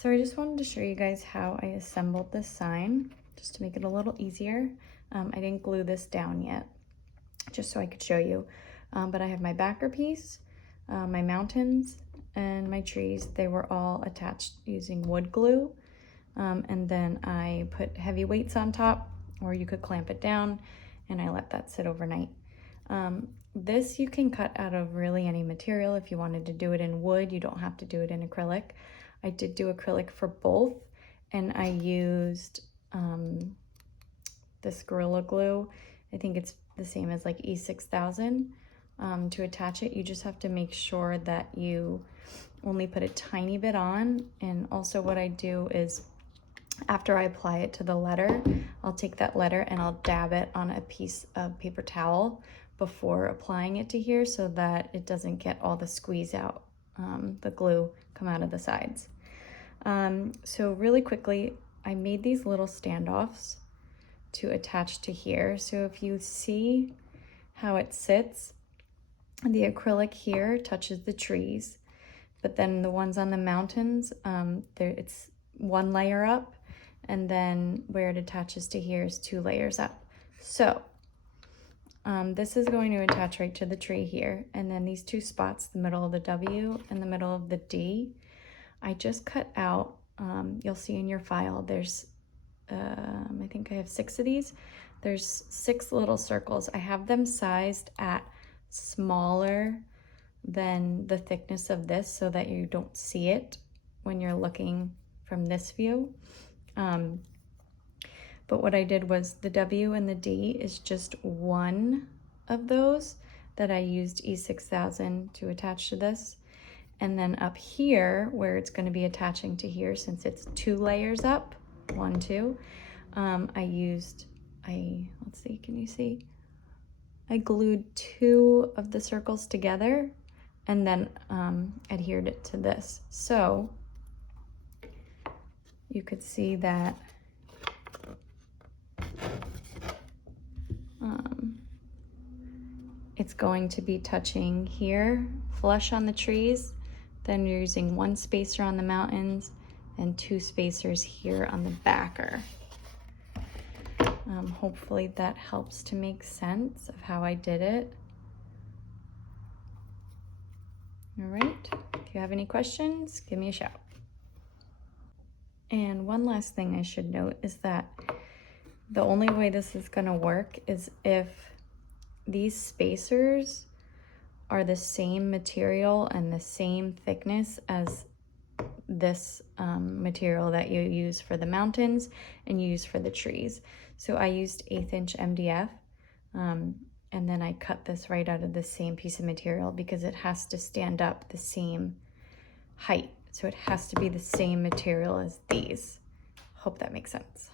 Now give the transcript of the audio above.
So I just wanted to show you guys how I assembled this sign, just to make it a little easier. I didn't glue this down yet, just so I could show you. But I have my backer piece, my mountains, and my trees. They were all attached using wood glue. And then I put heavy weights on top, or you could clamp it down, and I let that sit overnight. This you can cut out of really any material. If you wanted to do it in wood, you don't have to do it in acrylic. I did do acrylic for both, and I used this Gorilla Glue. I think it's the same as like E6000 to attach it. You just have to make sure that you only put a tiny bit on. And also what I do is after I apply it to the letter, I'll take that letter and I'll dab it on a piece of paper towel before applying it to here so that it doesn't get all the squeeze out, the glue come out of the sides. So really quickly, I made these little standoffs to attach to here. So if you see how it sits, the acrylic here touches the trees, but then the ones on the mountains, it's one layer up, and then where it attaches to here is 2 layers up. So this is going to attach right to the tree here, and then these 2 spots, the middle of the W and the middle of the D, I just cut out. You'll see in your file, there's I think I have 6 of these. There's 6 little circles. I have them sized at smaller than the thickness of this so that you don't see it when you're looking from this view. But what I did was the W and the D is just one of those that I used E6000 to attach to this. And then up here, where it's going to be attaching to here, since it's 2 layers up, 1, 2, let's see, can you see? I glued 2 of the circles together and then adhered it to this. So you could see that it's going to be touching here, flush on the trees. Then you're using 1 spacer on the mountains and 2 spacers here on the backer. Hopefully that helps to make sense of how I did it. All right, if you have any questions, give me a shout. And one last thing I should note is that the only way this is gonna work is if these spacers are the same material and the same thickness as this material that you use for the mountains and you use for the trees. So I used 1/8 inch MDF, and then I cut this right out of the same piece of material because it has to stand up the same height. So it has to be the same material as these. Hope that makes sense.